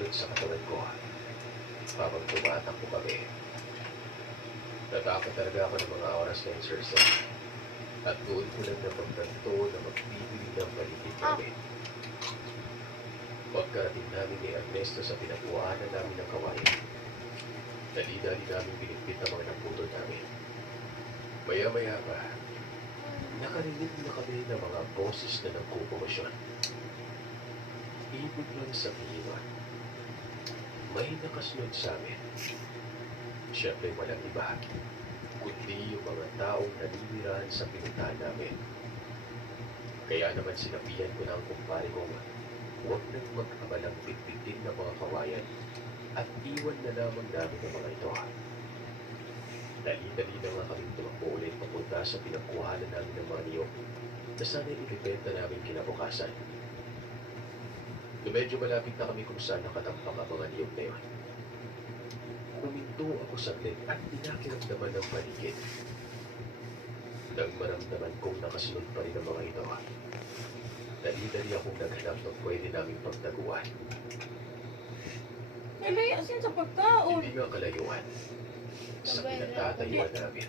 bumabalot sa katawan ko habang tumatakbo kami. Natakot talaga ako ng mga oras na yun, Sir Sam. At doon ko lang napagtanto na magbibili ng paligid namin. Pagkarating namin ni Ernesto sa pinakuhaan namin ng kawayan, dali-dali namin binigpit ang mga naputol namin. Maya-maya pa, nakarinig na kami ng mga boses na nagkukomosyon. Ibig lang sabihin, may nakasunod sa amin. Siyempre walang iba, kundi yung mga taong naninirahan sa pinuntahan namin. Kaya naman sinabihan ko na ang kumpare kong huwag nang mag-abalang bitbitin ng mga kawayan at iwan na lamang namin ang mga ito. Dali-dali na nga kami tumakbo ulit papunta sa pinagkuhanan namin ng mga niyog na sana'y ibibenta namin kinabukasan. Medyo malapit na kami kung saan nakatampak ang mga niyog na yun. Huminto ako saglit at pinakiramdaman ng paligid. Nang maramdaman kong nakasunod pa rin ang mga ito, dali-dali akong naghanap ng pwede naming pagtaguan. Nalaya siya sa pagkaon. Hindi nga kalayuan sa pinagtatayuan namin.